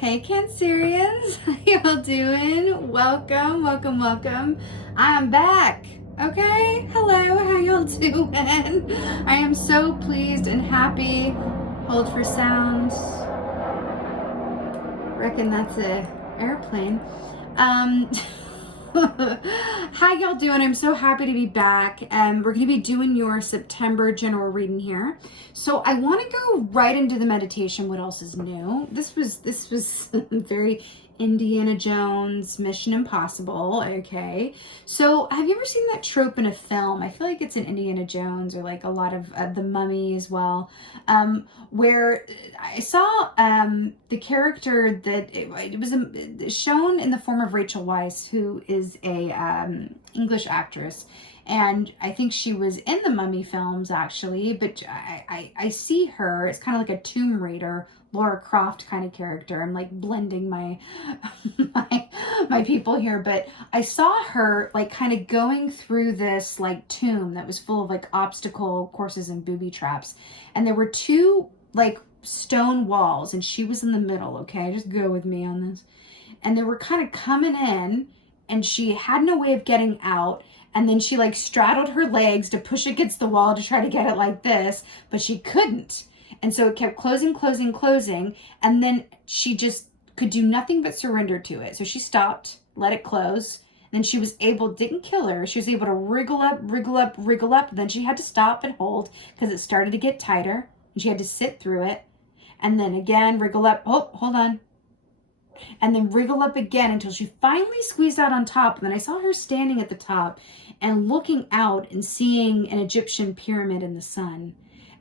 Hey Cancerians, how y'all doing? Welcome, welcome, welcome. I'm back. Okay, hello, how y'all doing? I am so pleased and happy. Hold for sound. Reckon that's a airplane. Um, How y'all doing? I'm so happy to be back. We're going to be doing your September general reading here. So I want to go right into the meditation. What else is new? This was very Indiana Jones, Mission Impossible. Okay. So have you ever seen that trope in a film? I feel like it's in Indiana Jones or like a lot of the Mummy as well, where I saw the character that it was shown in the form of Rachel Weisz, who is a English actress, and I think she was in the Mummy films actually. But I see her. It's kind of like a Tomb Raider, Lara Croft kind of character. I'm like blending my my people here, but I saw her like kind of going through this like tomb that was full of like obstacle courses and booby traps, and there were two like stone walls, and she was in the middle. Okay, just go with me on this. And they were kind of coming in, and she had no way of getting out, and then she like straddled her legs to push against the wall to try to get it like this, but she couldn't. And so it kept closing, and then she just could do nothing but surrender to it. So she stopped, let it close. Then she was able, didn't kill her. She was able to wriggle up. Then she had to stop and hold because it started to get tighter, and she had to sit through it. And then again, wriggle up. Oh, hold on. And then wriggle up again until she finally squeezed out on top. And then I saw her standing at the top and looking out and seeing an Egyptian pyramid in the sun.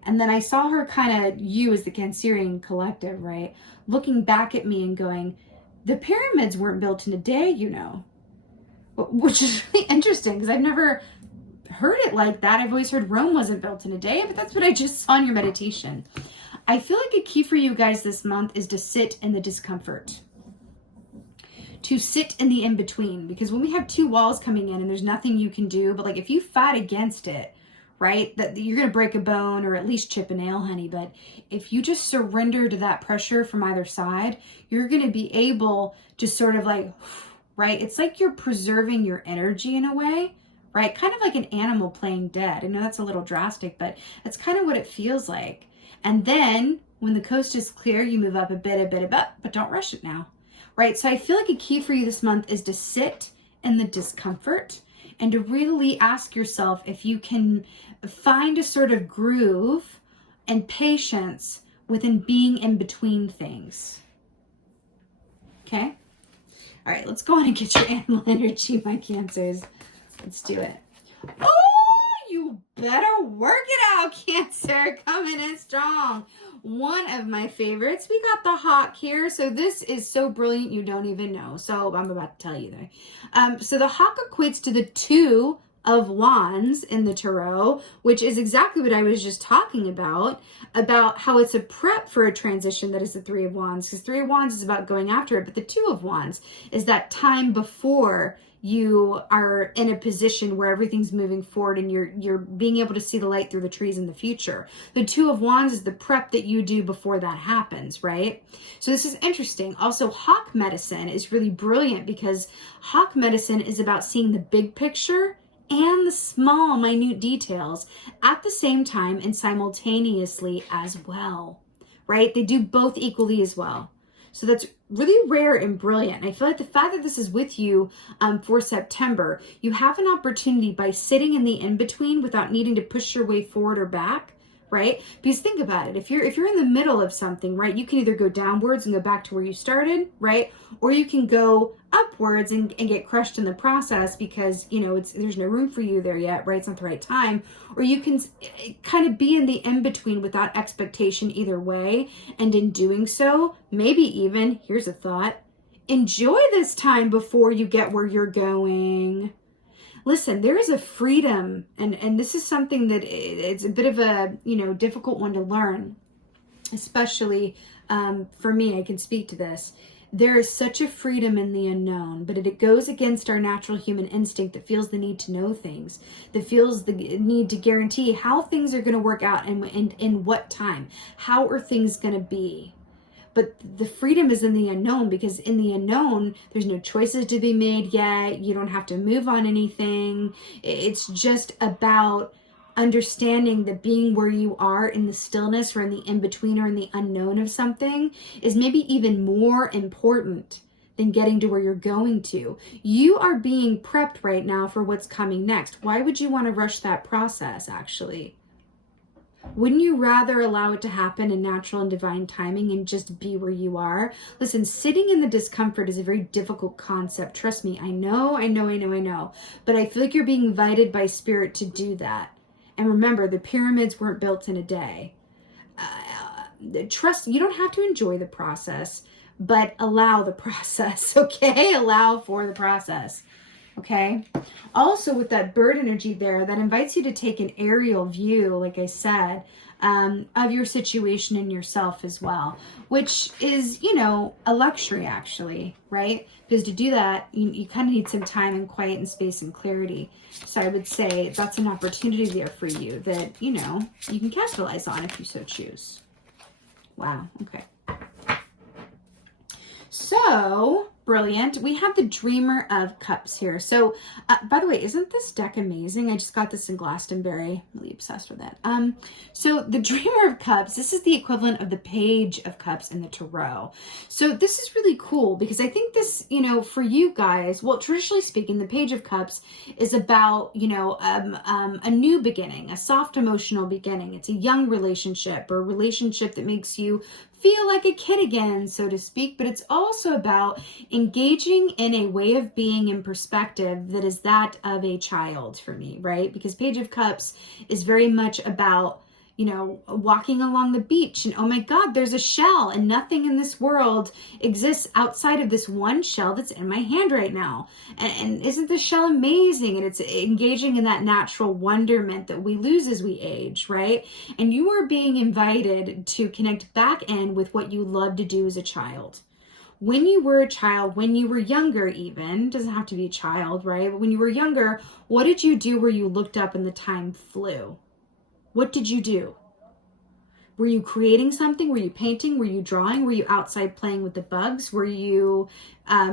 And then I saw her kind of, you as the Cancerian collective, right, looking back at me and going, the pyramids weren't built in a day, you know. Which is really interesting because I've never heard it like that. I've always heard Rome wasn't built in a day, but that's what I just saw in your meditation. I feel like a key for you guys this month is to sit in the discomfort. To sit in the in-between. Because when we have two walls coming in and there's nothing you can do, but like if you fight against it, right, that you're going to break a bone or at least chip a nail, honey. But if you just surrender to that pressure from either side, you're going to be able to sort of like, right? It's like you're preserving your energy in a way, right? Kind of like an animal playing dead. I know that's a little drastic, but that's kind of what it feels like. And then when the coast is clear, you move up a bit, but don't rush it now, right? So I feel like a key for you this month is to sit in the discomfort and to really ask yourself if you can find a sort of groove and patience within being in between things. Okay? All right, let's go on and get your animal energy, my Cancers. Let's do it. Oh, you better work it out, Cancer. Coming in strong. One of my favorites. We got the hawk here. So this is so brilliant you don't even know. So I'm about to tell you that. So the hawk equates to the Two of Wands in the tarot, which is exactly what I was just talking about how it's a prep for a transition that is the Three of Wands, because Three of Wands is about going after it, but the Two of Wands is that time before you are in a position where everything's moving forward and you're being able to see the light through the trees in the future. The Two of Wands is the prep that you do before that happens, right? So this is interesting. Also, hawk medicine is really brilliant because hawk medicine is about seeing the big picture and the small, minute details at the same time and simultaneously as well, right? They do both equally as well. So that's really rare and brilliant. I feel like the fact that this is with you for September, you have an opportunity by sitting in the in-between without needing to push your way forward or back, right? Because think about it. If you're in the middle of something, right, you can either go downwards and go back to where you started, right? Or you can go upwards and get crushed in the process because, you know, there's no room for you there yet, right? It's not the right time. Or you can kind of be in the in-between without expectation either way. And in doing so, maybe even, here's a thought, enjoy this time before you get where you're going. Listen, there is a freedom, and this is something that it's a bit of a, you know, difficult one to learn, especially for me. I can speak to this. There is such a freedom in the unknown, but it goes against our natural human instinct that feels the need to know things, that feels the need to guarantee how things are going to work out and in what time. How are things going to be? But the freedom is in the unknown, because in the unknown, there's no choices to be made yet. You don't have to move on anything. It's just about understanding that being where you are in the stillness, or in the in-between, or in the unknown of something is maybe even more important than getting to where you're going to. You are being prepped right now for what's coming next. Why would you want to rush that process, actually? Wouldn't you rather allow it to happen in natural and divine timing and just be where you are? Listen, sitting in the discomfort is a very difficult concept. Trust me, I know. But I feel like you're being invited by spirit to do that. And remember, the pyramids weren't built in a day. Trust, you don't have to enjoy the process, but allow the process, okay? Allow for the process, okay? Also, with that bird energy there, that invites you to take an aerial view, like I said, of your situation and yourself as well, which is, you know, a luxury actually, right? Because to do that, you kind of need some time and quiet and space and clarity. So I would say that's an opportunity there for you that, you know, you can capitalize on if you so choose. Wow, okay. So brilliant. We have the Dreamer of Cups here. So, by the way, isn't this deck amazing? I just got this in Glastonbury. I'm really obsessed with it. So the Dreamer of Cups, this is the equivalent of the Page of Cups in the Tarot. So this is really cool because I think this, you know, for you guys, well, traditionally speaking, the Page of Cups is about, you know, a new beginning, a soft emotional beginning. It's a young relationship, or a relationship that makes you feel like a kid again, so to speak, but it's also about engaging in a way of being and perspective that is that of a child for me, right? Because Page of Cups is very much about, you know, walking along the beach and, oh my God, there's a shell and nothing in this world exists outside of this one shell that's in my hand right now. And isn't this shell amazing? And it's engaging in that natural wonderment that we lose as we age, right? And you are being invited to connect back in with what you loved to do as a child. When you were a child, when you were younger even, doesn't have to be a child, right? But when you were younger, what did you do where you looked up and the time flew? What did you do? Were you creating something? Were you painting? Were you drawing? Were you outside playing with the bugs? Were you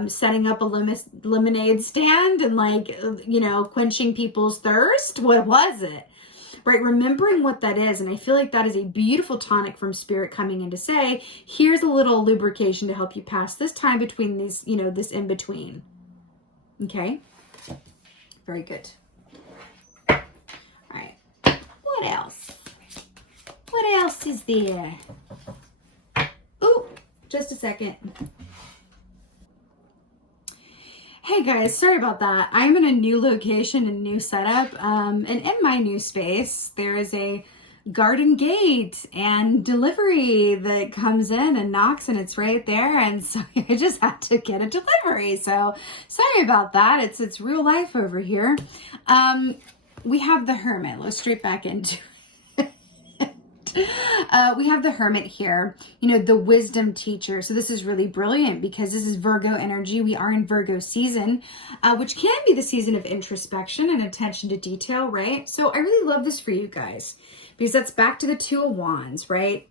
setting up a lemonade stand and, like, you know, quenching people's thirst? What was it? Right? Remembering what that is. And I feel like that is a beautiful tonic from spirit coming in to say, here's a little lubrication to help you pass this time between these, you know, this in between. Okay. Very good. What else? What else is there? Oh, just a second. Hey guys, sorry about that. I'm in a new location and new setup. And in my new space, there is a garden gate and delivery that comes in and knocks, and it's right there. And so I just had to get a delivery. So sorry about that. It's real life over here. We have the Hermit. Let's straight back into it. We have the Hermit here, you know, the wisdom teacher. So this is really brilliant because this is Virgo energy. We are in Virgo season, which can be the season of introspection and attention to detail, right? So I really love this for you guys because that's back to the Two of Wands, right?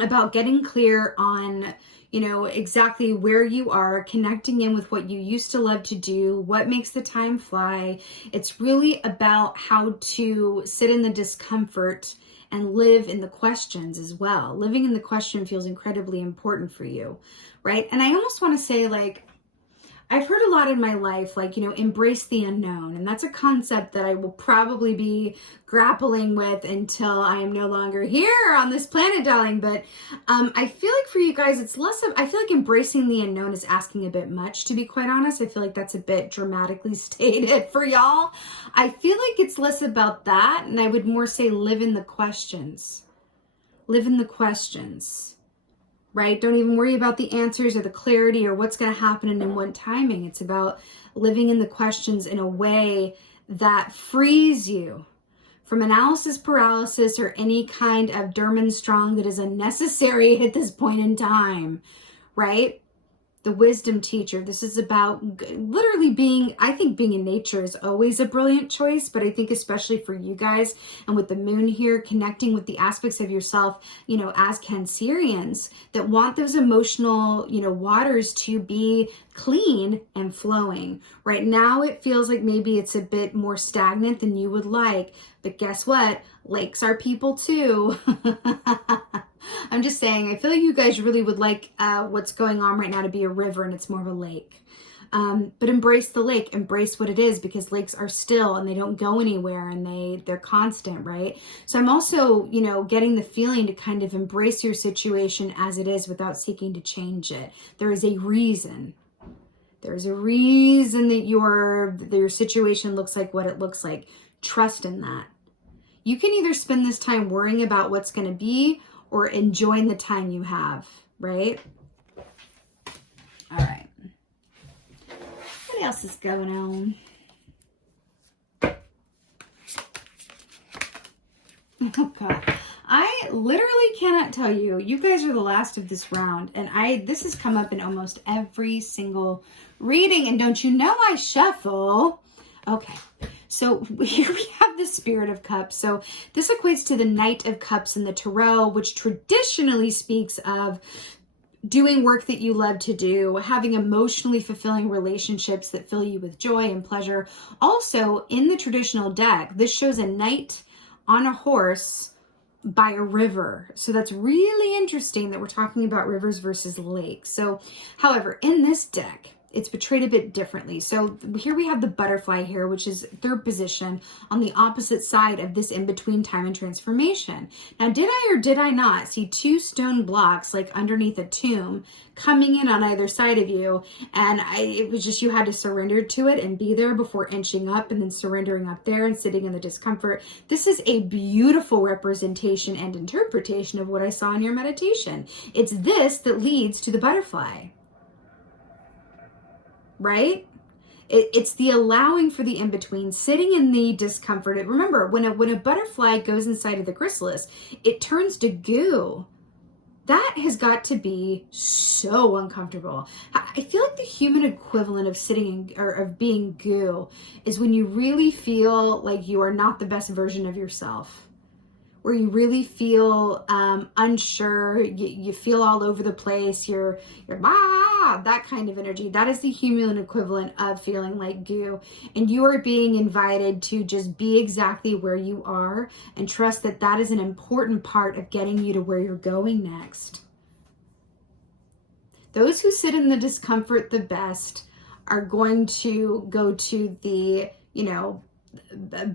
About getting clear on, you know, exactly where you are, connecting in with what you used to love to do, what makes the time fly. It's really about how to sit in the discomfort and live in the questions as well. Living in the question feels incredibly important for you, right? And I almost want to say, like, I've heard a lot in my life, like, you know, embrace the unknown. And that's a concept that I will probably be grappling with until I am no longer here on this planet, darling. But I feel like for you guys, it's less of, I feel like embracing the unknown is asking a bit much, to be quite honest. I feel like that's a bit dramatically stated for y'all. I feel like it's less about that. And I would more say live in the questions. Live in the questions. Right? Don't even worry about the answers or the clarity or what's going to happen and in what timing. It's about living in the questions in a way that frees you from analysis paralysis or any kind of Durman strong that is unnecessary at this point in time, right? the wisdom teacher. This is about literally being, I think being in nature is always a brilliant choice, but I think especially for you guys, and with the moon here, connecting with the aspects of yourself, as Cancerians that want those emotional, waters to be clean and flowing. Right now, it feels like maybe it's a bit more stagnant than you would like, but guess what? Lakes are people too. I'm just saying, I feel like you guys really would like what's going on right now to be a river, and it's more of a lake. But embrace the lake, embrace what it is, because lakes are still and they don't go anywhere, and they're constant, right? So I'm also, getting the feeling to kind of embrace your situation as it is without seeking to change it. There is a reason. There's a reason that your situation looks like what it looks like. Trust in that. You can either spend this time worrying about what's going to be or enjoying the time you have, right? All right. What else is going on? Oh God. I literally cannot tell you. You guys are the last of this round, and this has come up in almost every single reading, and don't you know I shuffle? Okay. So here we have the Spirit of Cups. So this equates to the Knight of Cups in the Tarot, which traditionally speaks of doing work that you love to do, having emotionally fulfilling relationships that fill you with joy and pleasure. Also, in the traditional deck, this shows a knight on a horse by a river. So that's really interesting that we're talking about rivers versus lakes. So, however, in this deck, it's portrayed a bit differently. So here we have the butterfly here, which is third position on the opposite side of this in-between time and transformation. Now, did I or did I not see two stone blocks like underneath a tomb coming in on either side of you? And it was just, you had to surrender to it and be there before inching up and then surrendering up there and sitting in the discomfort. This is a beautiful representation and interpretation of what I saw in your meditation. It's this that leads to the butterfly. Right? It's the allowing for the in-between, sitting in the discomfort. Remember, when a butterfly goes inside of the chrysalis, it turns to goo. That has got to be so uncomfortable. I feel like the human equivalent of sitting or of being goo is when you really feel like you are not the best version of yourself, where you really feel unsure, you feel all over the place, you're that kind of energy. That is the human equivalent of feeling like goo. And you are being invited to just be exactly where you are and trust that that is an important part of getting you to where you're going next. Those who sit in the discomfort the best are going to go to the,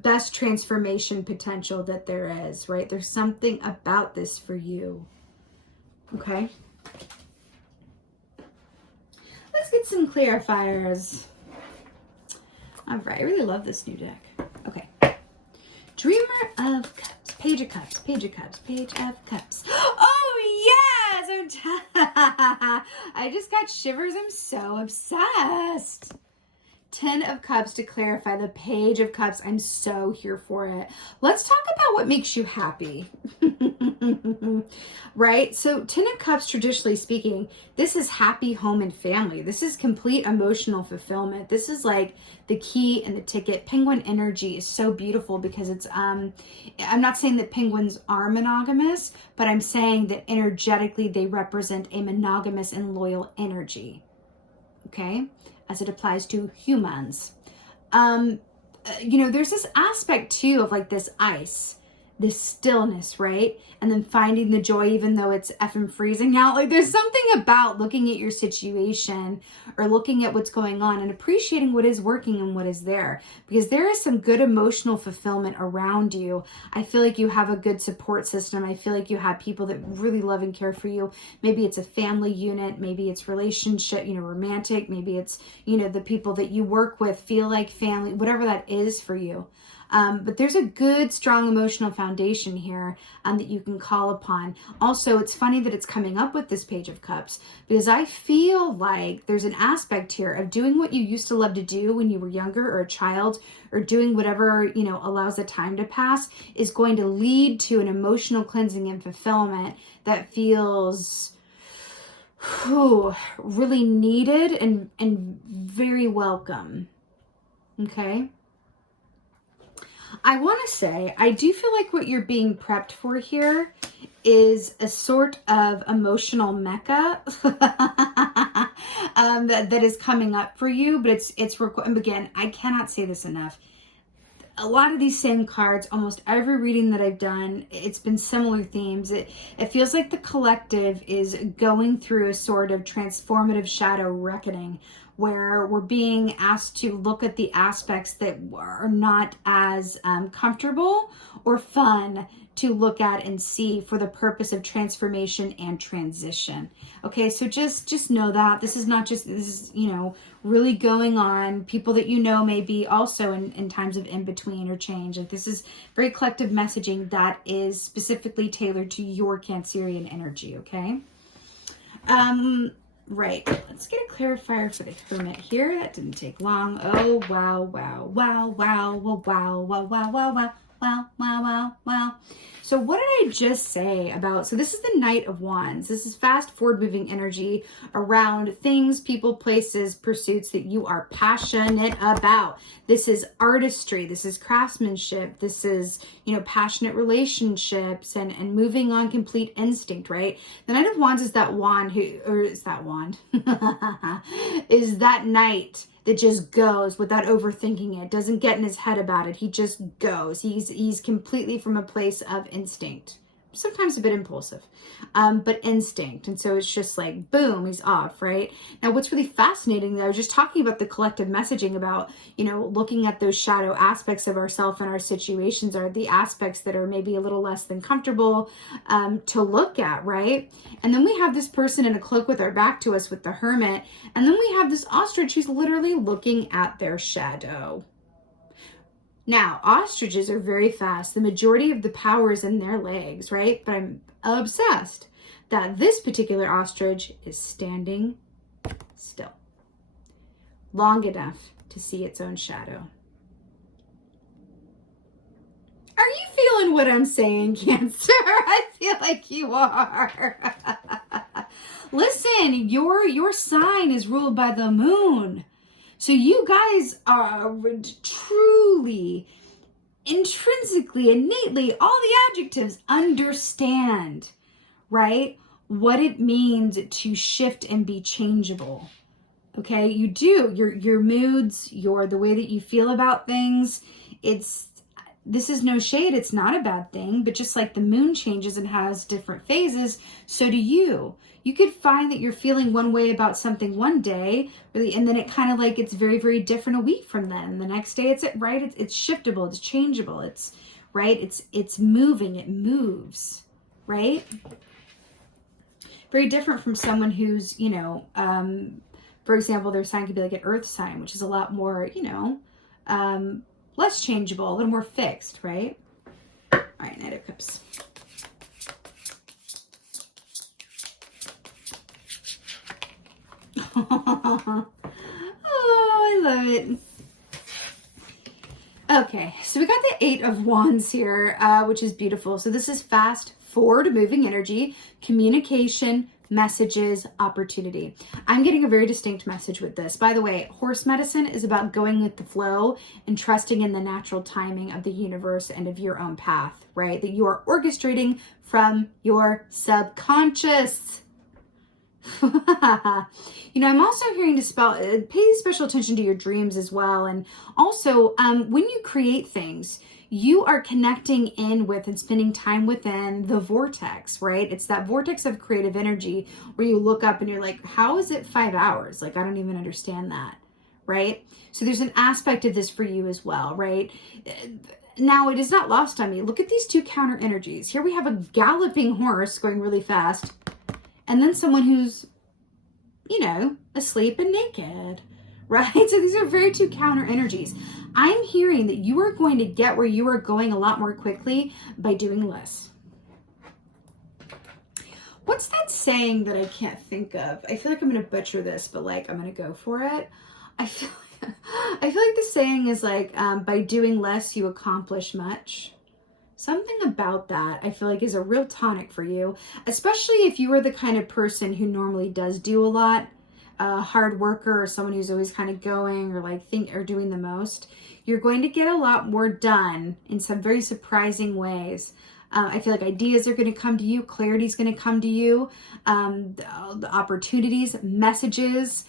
best transformation potential that there is, right? There's something about this for you. Okay. Let's get some clarifiers. All right. I really love this new deck. Okay. Dreamer of Cups. Page of Cups. Page of Cups. Page of Cups. Oh, yes! I just got shivers. I'm so obsessed. 10 of Cups to clarify, the Page of Cups. I'm so here for it. Let's talk about what makes you happy. Right? So 10 of Cups, traditionally speaking, this is happy home and family. This is complete emotional fulfillment. This is like the key and the ticket. Penguin energy is so beautiful because it's, I'm not saying that penguins are monogamous, but I'm saying that energetically they represent a monogamous and loyal energy. Okay? As it applies to humans. There's this aspect too of like this ice, this stillness, right? And then finding the joy even though it's effing freezing out. Like there's something about looking at your situation or looking at what's going on and appreciating what is working and what is there. Because there is some good emotional fulfillment around you. I feel like you have a good support system. I feel like you have people that really love and care for you. Maybe it's a family unit. Maybe it's relationship, romantic. Maybe it's, the people that you work with feel like family, whatever that is for you. But there's a good, strong emotional foundation here that you can call upon. Also, it's funny that it's coming up with this Page of Cups because I feel like there's an aspect here of doing what you used to love to do when you were younger or a child, or doing whatever, allows the time to pass, is going to lead to an emotional cleansing and fulfillment that feels really needed and very welcome. Okay. I want to say, I do feel like what you're being prepped for here is a sort of emotional mecca that is coming up for you, but again, I cannot say this enough. A lot of these same cards, almost every reading that I've done, it's been similar themes. It feels like the collective is going through a sort of transformative shadow reckoning where we're being asked to look at the aspects that are not as comfortable or fun to look at and see for the purpose of transformation and transition. Okay, so just know that this is really going on. People that you know may be also in times of in between or change. Like, this is very collective messaging that is specifically tailored to your Cancerian energy. Okay. Right. Let's get a clarifier for the Hermit here. That didn't take long. Oh, wow, wow, wow, wow, wow, wow, wow, wow, wow, wow, wow, wow, wow, wow. So what did I just say about, so this is the Knight of Wands. This is fast forward moving energy around things, people, places, pursuits that you are passionate about. This is artistry. This is craftsmanship. This is, passionate relationships and moving on complete instinct, right? The Knight of Wands is that wand is that knight that just goes without overthinking it, doesn't get in his head about it. He just goes. He's completely from a place of instinct. Sometimes a bit impulsive, but instinct. And so it's just like, boom, he's off, right? Now, what's really fascinating, though, just talking about the collective messaging about, looking at those shadow aspects of ourselves and our situations are the aspects that are maybe a little less than comfortable to look at, right? And then we have this person in a cloak with their back to us with the Hermit. And then we have this ostrich who's literally looking at their shadow. Now, ostriches are very fast. The majority of the power is in their legs, right? But I'm obsessed that this particular ostrich is standing still long enough to see its own shadow. Are you feeling what I'm saying, Cancer? I feel like you are. Listen, your sign is ruled by the moon. So you guys are truly, intrinsically, innately, all the adjectives, understand, right, what it means to shift and be changeable. Okay, you do. Your moods, the way that you feel about things, this is no shade, it's not a bad thing, but just like the moon changes and has different phases, so do you. You could find that you're feeling one way about something one day, really, and then it kind of like it's very, very different a week from then. The next day it's shiftable, it's changeable, it's right, it's moving, it moves, right? Very different from someone who's, for example, their sign could be like an earth sign, which is a lot more, less changeable, a little more fixed, right? All right, Knight of Cups. Oh, I love it. Okay, so we got the Eight of Wands here, which is beautiful. So this is fast forward moving energy, communication, messages, opportunity. I'm getting a very distinct message with this. By the way, horse medicine is about going with the flow and trusting in the natural timing of the universe and of your own path, right? That you are orchestrating from your subconscious. I'm also hearing to pay special attention to your dreams as well. And also, when you create things, you are connecting in with and spending time within the vortex, right? It's that vortex of creative energy where you look up and you're like, how is it 5 hours? Like, I don't even understand that, right? So there's an aspect of this for you as well, right? Now, it is not lost on me. Look at these two counter energies. Here we have a galloping horse going really fast, and then someone who's, asleep and naked, right? So these are very two counter energies. I'm hearing that you are going to get where you are going a lot more quickly by doing less. What's that saying that I can't think of? I feel like I'm going to butcher this, but I'm going to go for it. I feel like the saying is by doing less, you accomplish much. Something about that I feel like is a real tonic for you, especially if you are the kind of person who normally does do a lot, hard worker, or someone who's always kind of going or like doing the most. You're going to get a lot more done in some very surprising ways. I feel like ideas are going to come to you, clarity is going to come to you, the opportunities, messages,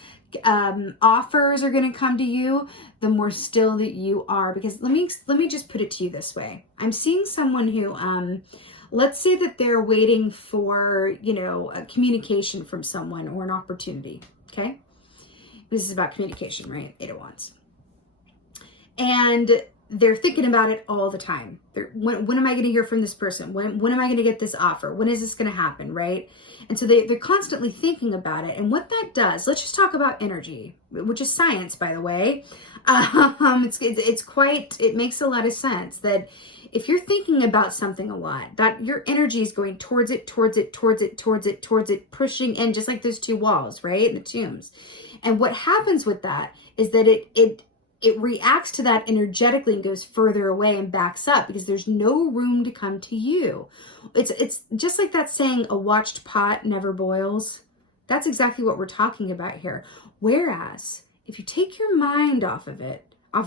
offers are going to come to you the more still that you are. Because let me just put it to you this way. I'm seeing someone who, let's say that they're waiting for, a communication from someone or an opportunity. Okay. This is about communication, right? 8 of Wands. And they're thinking about it all the time. When am I going to hear from this person? When am I going to get this offer? When is this going to happen, right? And so they're constantly thinking about it. And what that does, let's just talk about energy, which is science, by the way. It makes a lot of sense that if you're thinking about something a lot, that your energy is going towards it, pushing in, just like those 2 walls, right? The tombs. And what happens with that is that it reacts to that energetically and goes further away and backs up because there's no room to come to you. It's just like that saying, a watched pot never boils. That's exactly what we're talking about here. Whereas if you take your mind off of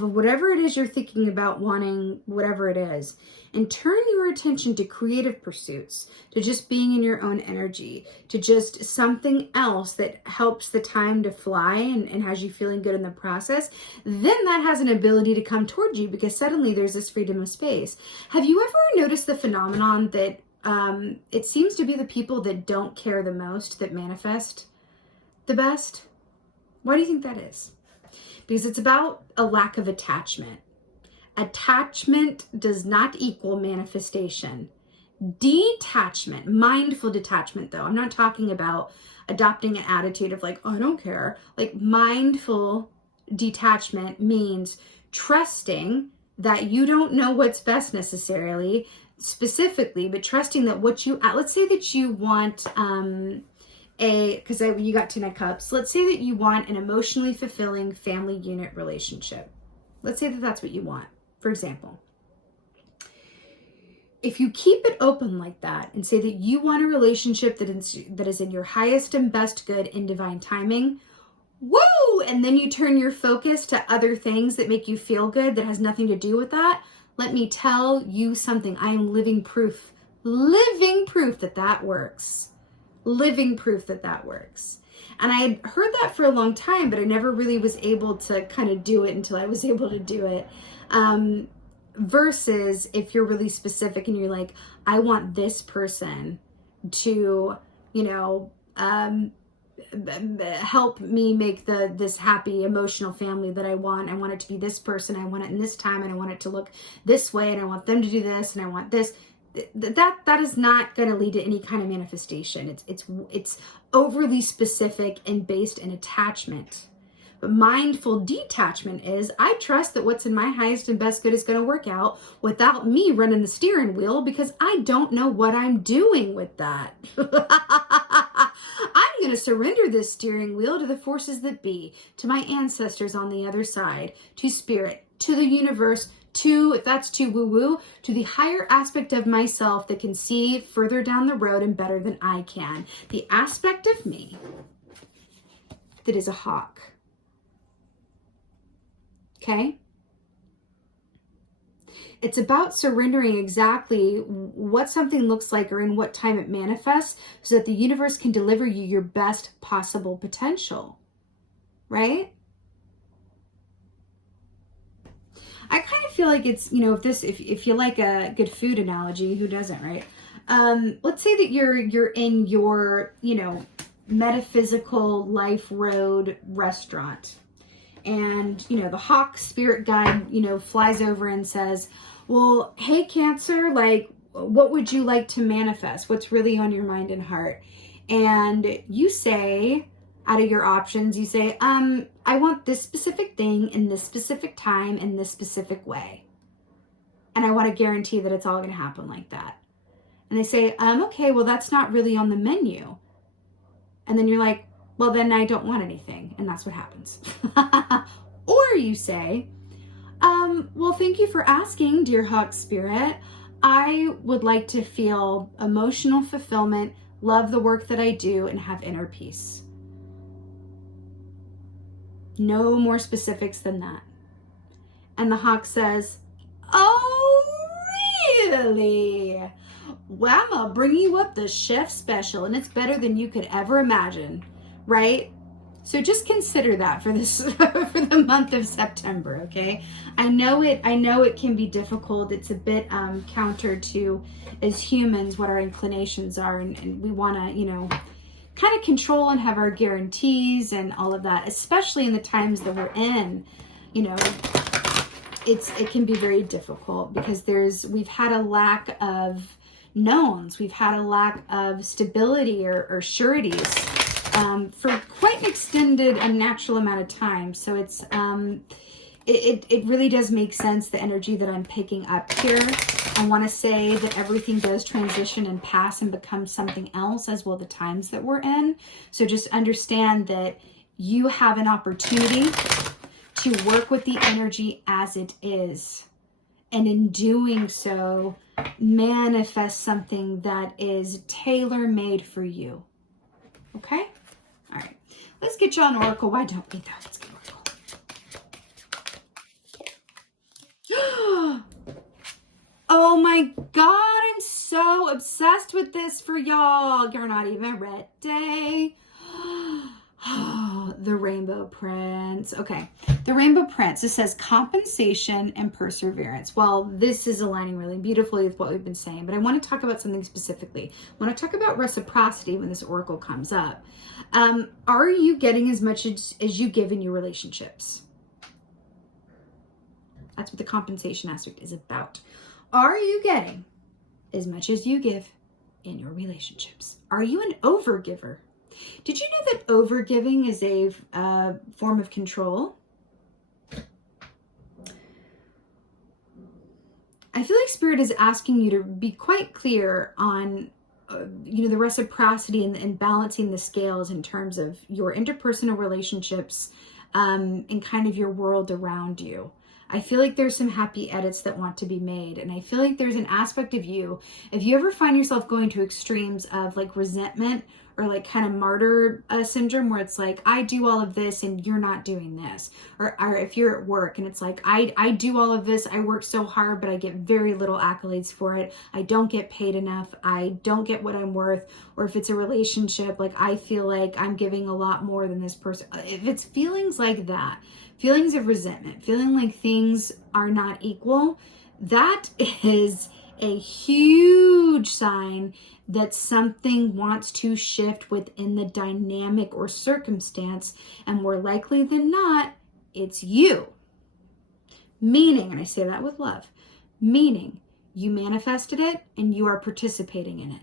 whatever it is you're thinking about wanting, whatever it is, and turn your attention to creative pursuits, to just being in your own energy, to just something else that helps the time to fly and has you feeling good in the process, then that has an ability to come towards you because suddenly there's this freedom of space. Have you ever noticed the phenomenon that it seems to be the people that don't care the most that manifest the best? Why do you think that is? Because it's about a lack of attachment. Attachment does not equal manifestation. Detachment, mindful detachment though. I'm not talking about adopting an attitude of like, oh, I don't care. Like mindful detachment means trusting that you don't know what's best necessarily, specifically, but trusting that let's say that you want, because you got 10 of Cups. Let's say that you want an emotionally fulfilling family unit relationship. Let's say that that's what you want, for example. If you keep it open like that and say that you want a relationship that is in your highest and best good in divine timing, woo! And then you turn your focus to other things that make you feel good that has nothing to do with that, let me tell you something. I am living proof that works. Living proof that works. And I had heard that for a long time, but I never really was able to kind of do it until I was able to do it. Versus if you're really specific and you're like, I want this person to, help me make this happy emotional family that I want. I want it to be this person. I want it in this time, and I want it to look this way, and I want them to do this, and I want this. That is not going to lead to any kind of manifestation. It's overly specific and based in attachment. But mindful detachment is, I trust that what's in my highest and best good is going to work out without me running the steering wheel because I don't know what I'm doing with that. I'm going to surrender this steering wheel to the forces that be, to my ancestors on the other side, to spirit, to the universe, to, if that's too woo-woo, to the higher aspect of myself that can see further down the road and better than I can. The aspect of me that is a hawk. Okay? It's about surrendering exactly what something looks like or in what time it manifests so that the universe can deliver you your best possible potential. Right? I kind of feel like it's, if you like a good food analogy, who doesn't, right? Let's say that you're in your, metaphysical life road restaurant. And, the hawk spirit guide, flies over and says, well, hey, Cancer, like, what would you like to manifest? What's really on your mind and heart? And you say, out of your options, you say, I want this specific thing in this specific time in this specific way. And I want to guarantee that it's all going to happen like that. And they say, okay, well, that's not really on the menu. And then you're like, well, then I don't want anything. And that's what happens. Or you say, well, thank you for asking, dear hawk spirit. I would like to feel emotional fulfillment, love the work that I do, and have inner peace. No more specifics than that. And the hawk says, oh, really? Well, I'm gonna bring you up the chef special, and it's better than you could ever imagine, right? So just consider that for this for the month of September, okay? I know it can be difficult. It's a bit counter to, as humans, what our inclinations are, and we want to, kind of control and have our guarantees and all of that, especially in the times that we're in. It can be very difficult because we've had a lack of knowns, we've had a lack of stability or sureties for quite an extended and natural amount of time. So it really does make sense, the energy that I'm picking up here. I want to say that everything does transition and pass and become something else, as well the times that we're in. So just understand that you have an opportunity to work with the energy as it is. And in doing so, manifest something that is tailor-made for you. Okay? All right. Let's get you on Oracle. Why don't we, though? Let's get Oracle. Oh my God, I'm so obsessed with this for y'all. You're not even ready. The Rainbow Prince. Okay, the Rainbow Prince. It says compensation and perseverance. Well, this is aligning really beautifully with what we've been saying, but I want to talk about something specifically. When I talk about reciprocity, when this oracle comes up, are you getting as much as you give in your relationships? That's what the compensation aspect is about. Are you getting as much as you give in your relationships? Are you an overgiver? Did you know that overgiving is a form of control? I feel like Spirit is asking you to be quite clear on the reciprocity and balancing the scales in terms of your interpersonal relationships and kind of your world around you. I feel like there's some happy edits that want to be made. And I feel like there's an aspect of you, if you ever find yourself going to extremes of like resentment or like kind of martyr syndrome, where it's like, I do all of this and you're not doing this. Or if you're at work and it's like, I do all of this, I work so hard, but I get very little accolades for it. I don't get paid enough. I don't get what I'm worth. Or if it's a relationship, like I feel like I'm giving a lot more than this person. If it's feelings like that, feelings of resentment, feeling like things are not equal, that is a huge sign that something wants to shift within the dynamic or circumstance, and more likely than not, it's you. Meaning, and I say that with love, meaning you manifested it and you are participating in it.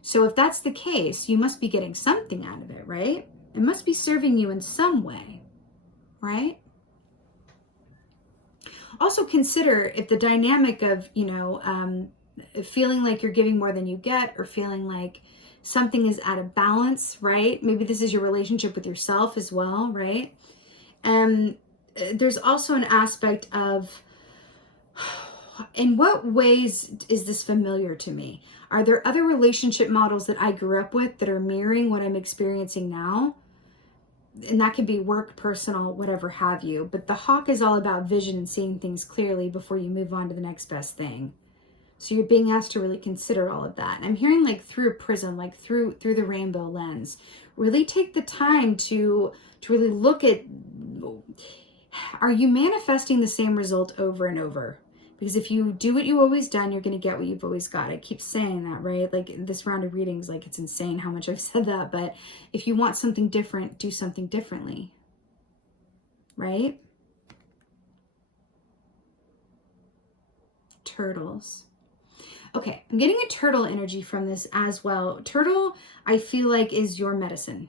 So if that's the case, you must be getting something out of it, right? It must be serving you in some way, right? Also consider if the dynamic of, feeling like you're giving more than you get, or feeling like something is out of balance, right? Maybe this is your relationship with yourself as well, right? And there's also an aspect of, in what ways is this familiar to me? Are there other relationship models that I grew up with that are mirroring what I'm experiencing now? And that could be work, personal, whatever have you. But the hawk is all about vision and seeing things clearly before you move on to the next best thing. So you're being asked to really consider all of that. And I'm hearing like through a prism, like through the rainbow lens. Really take the time to really look at, are you manifesting the same result over and over? Because if you do what you've always done, you're going to get what you've always got. I keep saying that, right? Like this round of readings, like it's insane how much I've said that. But if you want something different, do something differently, right? Turtles. Okay, I'm getting a turtle energy from this as well. Turtle, I feel like, is your medicine.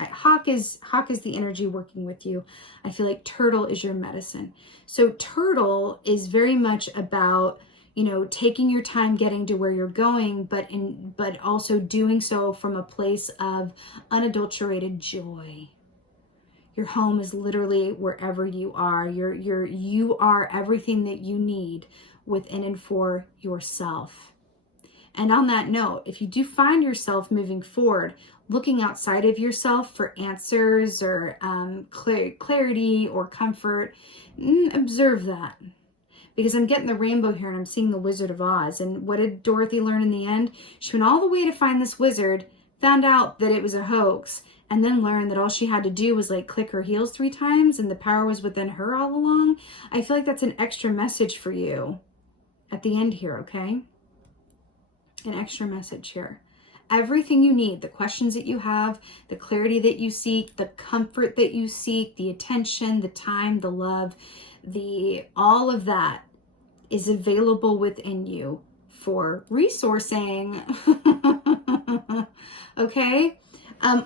Hawk is the energy working with you. I feel like turtle is your medicine. So turtle is very much about, taking your time getting to where you're going, but also doing so from a place of unadulterated joy. Your home is literally wherever you are. You are everything that you need within and for yourself. And on that note, if you do find yourself moving forward, looking outside of yourself for answers or clarity or comfort, observe that. Because I'm getting the rainbow here and I'm seeing the Wizard of Oz. And what did Dorothy learn in the end? She went all the way to find this wizard, found out that it was a hoax, and then learned that all she had to do was like click her heels 3 times and the power was within her all along. I feel like that's an extra message for you at the end here, okay? An extra message here. Everything you need, the questions that you have, the clarity that you seek, the comfort that you seek, the attention, the time, the love, all of that is available within you for resourcing. Okay?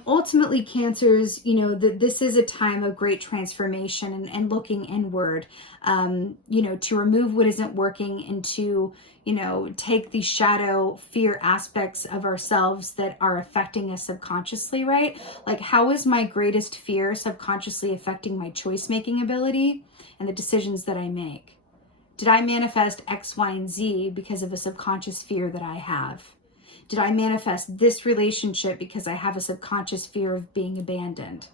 Ultimately, Cancers, this is a time of great transformation and looking inward, to remove what isn't working and to, take the shadow fear aspects of ourselves that are affecting us subconsciously, right? Like, how is my greatest fear subconsciously affecting my choice-making ability and the decisions that I make? Did I manifest X, Y, and Z because of a subconscious fear that I have? Did I manifest this relationship because I have a subconscious fear of being abandoned?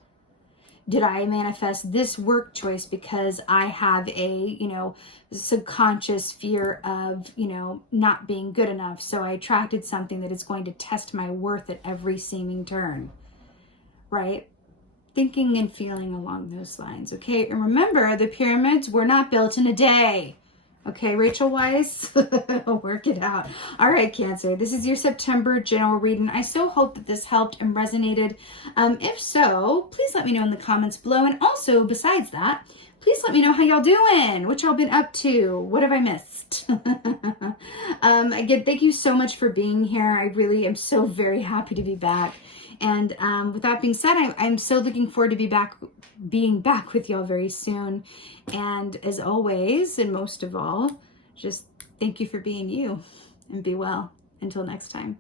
Did I manifest this work choice because I have a, subconscious fear of, not being good enough? So I attracted something that is going to test my worth at every seeming turn, right? Thinking and feeling along those lines, okay? And remember, the pyramids were not built in a day. Okay, Rachel Weisz, work it out. All right, Cancer, this is your September general reading. I so hope that this helped and resonated. If so, please let me know in the comments below. And also, besides that, please let me know how y'all doing, what y'all been up to, what have I missed? Again, thank you so much for being here. I really am so very happy to be back. And with that being said, I'm so looking forward to being back with y'all very soon. And as always, and most of all, just thank you for being you and be well. Until next time.